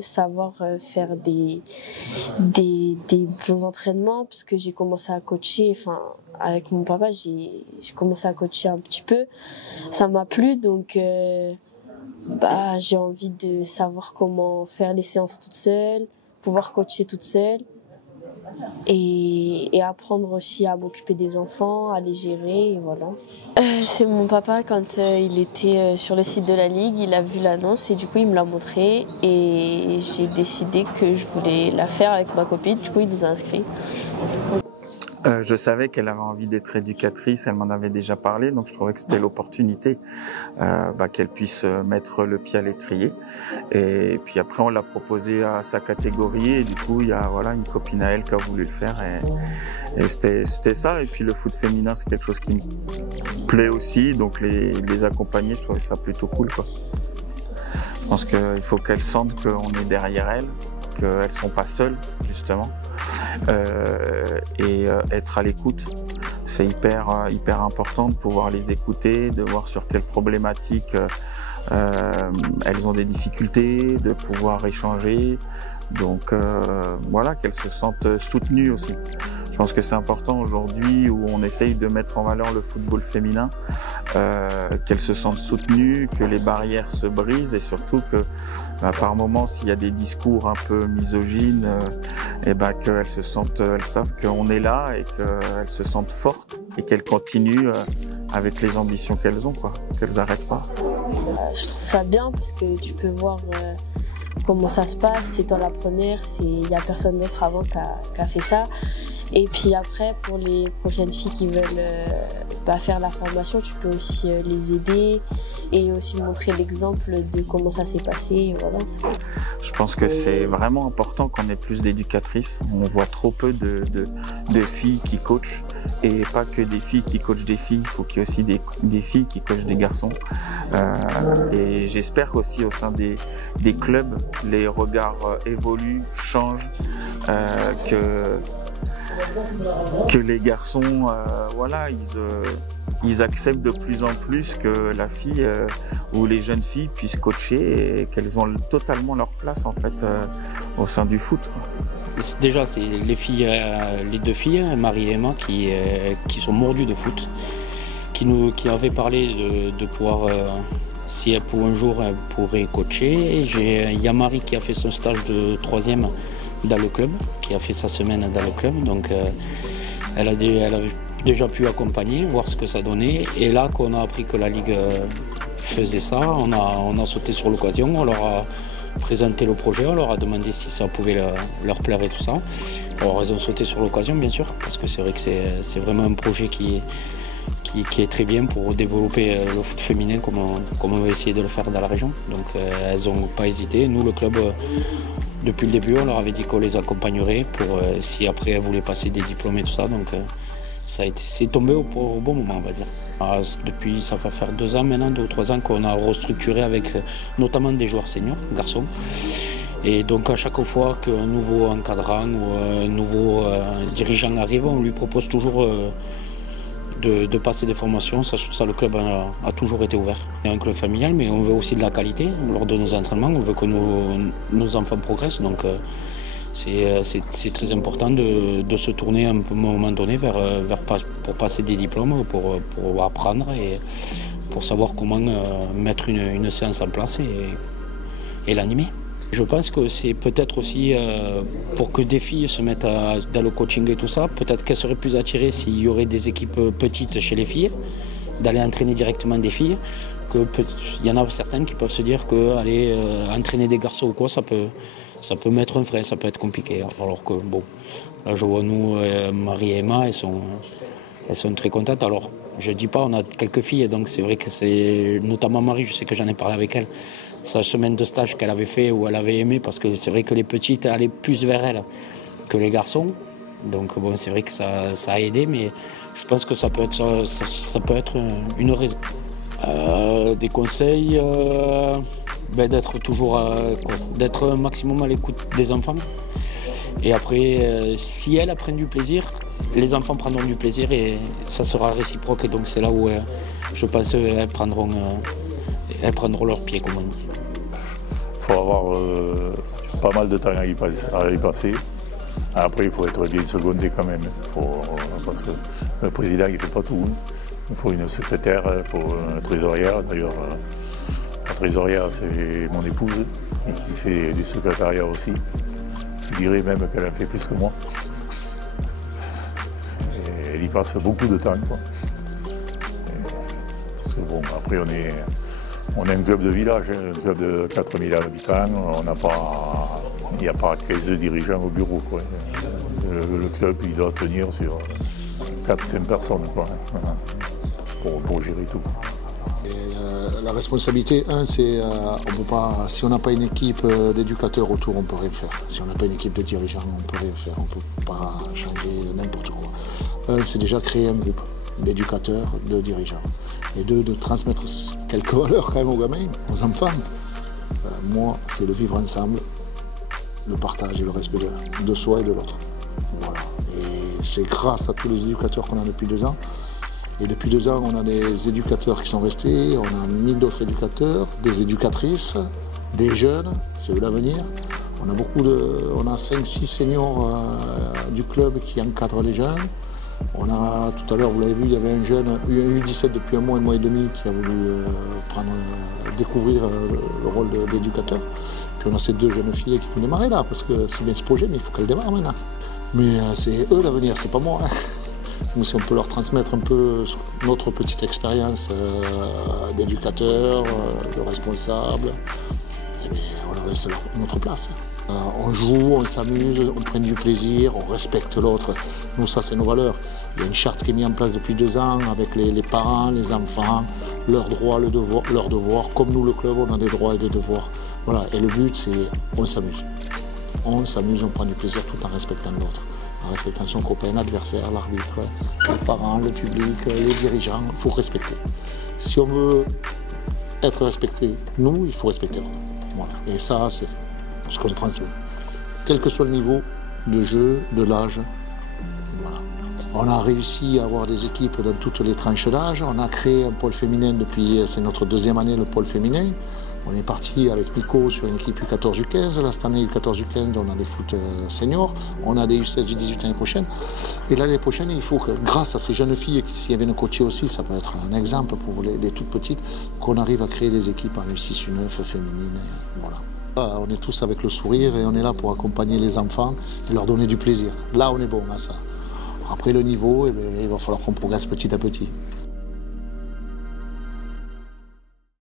savoir faire des bons entraînements, parce que j'ai commencé à coacher, enfin avec mon papa j'ai commencé à coacher un petit peu, ça m'a plu, donc j'ai envie de savoir comment faire les séances toute seule, pouvoir coacher toute seule et apprendre aussi à m'occuper des enfants, à les gérer, et voilà. C'est mon papa, quand il était sur le site de la Ligue, il a vu l'annonce et du coup il me l'a montré et j'ai décidé que je voulais la faire avec ma copine, du coup il nous a inscrits. Je savais qu'elle avait envie d'être éducatrice, elle m'en avait déjà parlé, donc je trouvais que c'était l'opportunité qu'elle puisse mettre le pied à l'étrier. Et puis après, on l'a proposé à sa catégorie, et du coup, il y a une copine à elle qui a voulu le faire, et c'était ça. Et puis le foot féminin, c'est quelque chose qui me plaît aussi, donc les accompagner, je trouvais ça plutôt cool, quoi. Je pense qu'il faut qu'elles sentent qu'on est derrière elles, qu'elles ne sont pas seules, justement. Et être à l'écoute, c'est hyper important de pouvoir les écouter, de voir sur quelles problématiques elles ont des difficultés, de pouvoir échanger, donc qu'elles se sentent soutenues aussi. Je pense que c'est important aujourd'hui, où on essaye de mettre en valeur le football féminin, qu'elles se sentent soutenues, que les barrières se brisent, et surtout que par moments, s'il y a des discours un peu misogynes, qu'elles savent qu'on est là, et qu'elles se sentent fortes, et qu'elles continuent avec les ambitions qu'elles ont, qu'elles n'arrêtent pas. Je trouve ça bien, parce que tu peux voir comment ça se passe, c'est toi la première, il n'y a personne d'autre avant qui a fait ça. Et puis après, pour les prochaines filles qui veulent faire la formation, tu peux aussi les aider et aussi montrer l'exemple de comment ça s'est passé. Voilà. Je pense que c'est vraiment important qu'on ait plus d'éducatrices. On voit trop peu de filles qui coachent, et pas que des filles qui coachent des filles, il faut qu'il y ait aussi des filles qui coachent des garçons. Et j'espère qu'aussi au sein des clubs, les regards évoluent, changent, que les garçons, ils acceptent de plus en plus que la fille ou les jeunes filles puissent coacher, et qu'elles ont totalement leur place en fait au sein du foot. Déjà, c'est les deux filles, Marie et Emma, qui sont mordues de foot, qui avaient parlé de pouvoir, si pour un jour elle pourrait coacher. Il y a Marie qui a fait son stage de 3e dans le club, qui a fait sa semaine dans le club, donc elle a déjà pu accompagner, voir ce que ça donnait, et là qu'on a appris que la Ligue faisait ça, on a sauté sur l'occasion, on leur a présenté le projet, on leur a demandé si ça pouvait leur plaire et tout ça. Alors ils ont sauté sur l'occasion, bien sûr, parce que c'est vrai que c'est vraiment un projet qui est très bien pour développer le foot féminin comme on va essayer de le faire dans la région. Donc elles n'ont pas hésité. Nous, le club, depuis le début, on leur avait dit qu'on les accompagnerait pour si après elles voulaient passer des diplômes et tout ça. Donc c'est tombé au bon moment, on va dire. Alors, depuis, ça va faire 2 ans maintenant, 2 ou 3 ans qu'on a restructuré avec notamment des joueurs seniors, garçons. Et donc à chaque fois qu'un nouveau encadrant ou un nouveau dirigeant arrive, on lui propose toujours de passer des formations. Ça, le club a toujours été ouvert. Il y a un club familial, mais on veut aussi de la qualité lors de nos entraînements. On veut que nos enfants progressent. Donc c'est très important de se tourner à un moment donné pour passer des diplômes, pour apprendre et pour savoir comment mettre une séance en place et l'animer. Je pense que c'est peut-être aussi pour que des filles se mettent dans le coaching et tout ça, peut-être qu'elles seraient plus attirées s'il y aurait des équipes petites chez les filles, d'aller entraîner directement des filles. Il y en a certaines qui peuvent se dire qu'aller entraîner des garçons ou quoi, ça peut mettre un frein, ça peut être compliqué. Alors que bon, là je vois nous, Marie et Emma, elles sont très contentes. Alors je dis pas, on a quelques filles, donc c'est vrai que c'est notamment Marie, je sais que j'en ai parlé avec elle. Sa semaine de stage qu'elle avait fait, où elle avait aimé, parce que c'est vrai que les petites allaient plus vers elle que les garçons. Donc bon, c'est vrai que ça a aidé, mais je pense que ça peut être une raison. Des conseils, d'être toujours, d'être un maximum à l'écoute des enfants. Et après, si elles apprennent du plaisir, les enfants prendront du plaisir et ça sera réciproque. Et donc c'est là où je pense qu'elles prendront leur pied, comme on dit. faut avoir pas mal de temps à y passer. Après, il faut être bien secondé quand même. Parce que le président, il ne fait pas tout. Il faut une secrétaire, il faut une trésorière. D'ailleurs, la trésorière, c'est mon épouse, qui fait du secrétariat aussi. Je dirais même qu'elle en fait plus que moi. Et elle y passe beaucoup de temps, quoi. Parce que bon, après, on est un club de village, hein, un club de 4000 habitants. Il n'y a pas 15 dirigeants au bureau, quoi. Le club, il doit tenir sur 4-5 personnes, quoi, pour gérer tout. La responsabilité, c'est on peut pas, si on n'a pas une équipe d'éducateurs autour, on ne peut rien faire. Si on n'a pas une équipe de dirigeants, on ne peut rien faire. On ne peut pas changer n'importe quoi. C'est déjà créer un groupe d'éducateurs, de dirigeants. Et deux, de transmettre quelques valeurs quand même aux gamins, aux enfants. Moi, c'est le vivre ensemble, le partage et le respect de soi et de l'autre. Voilà. Et c'est grâce à tous les éducateurs qu'on a depuis 2 ans. Et depuis 2 ans, on a des éducateurs qui sont restés, on a 1000 d'autres éducateurs, des éducatrices, des jeunes, c'est eux l'avenir. On a 5-6 seniors du club qui encadrent les jeunes. On a, tout à l'heure, vous l'avez vu, il y avait un jeune, U17 depuis un mois et demi, qui a voulu découvrir le rôle d'éducateur. Puis on a ces 2 jeunes filles qui vont démarrer là, parce que c'est bien ce projet, mais il faut qu'elles démarrent maintenant. Mais c'est eux l'avenir, c'est pas moi. Donc si on peut leur transmettre un peu notre petite expérience d'éducateur, de responsable, eh bien, on leur laisse notre place. On joue, on s'amuse, on prend du plaisir, on respecte l'autre. Nous, ça, c'est nos valeurs. Il y a une charte qui est mise en place depuis 2 ans avec les parents, les enfants, leurs droits, leurs devoirs. Comme nous, le club, on a des droits et des devoirs. Voilà. Et le but, c'est on s'amuse. On s'amuse, on prend du plaisir tout en respectant l'autre. En respectant son copain, l'adversaire, l'arbitre, les parents, le public, les dirigeants. Il faut respecter. Si on veut être respecté, nous, il faut respecter l'autre. Voilà. Et ça, c'est ce qu'on transmet. Quel que soit le niveau de jeu, de l'âge. Voilà. On a réussi à avoir des équipes dans toutes les tranches d'âge. On a créé un pôle féminin depuis, c'est notre 2e année, le pôle féminin. On est parti avec Nico sur une équipe U14, U15. Là, cette année, U14, U15, on a des foot seniors. On a des U16, U18 l'année prochaine. Et l'année prochaine, il faut que, grâce à ces jeunes filles qui s'y viennent coacher aussi, ça peut être un exemple pour les toutes petites, qu'on arrive à créer des équipes en U6, U9, féminines. Voilà. On est tous avec le sourire et on est là pour accompagner les enfants et leur donner du plaisir. Là, on est bon à ça. Après le niveau, eh bien, il va falloir qu'on progresse petit à petit.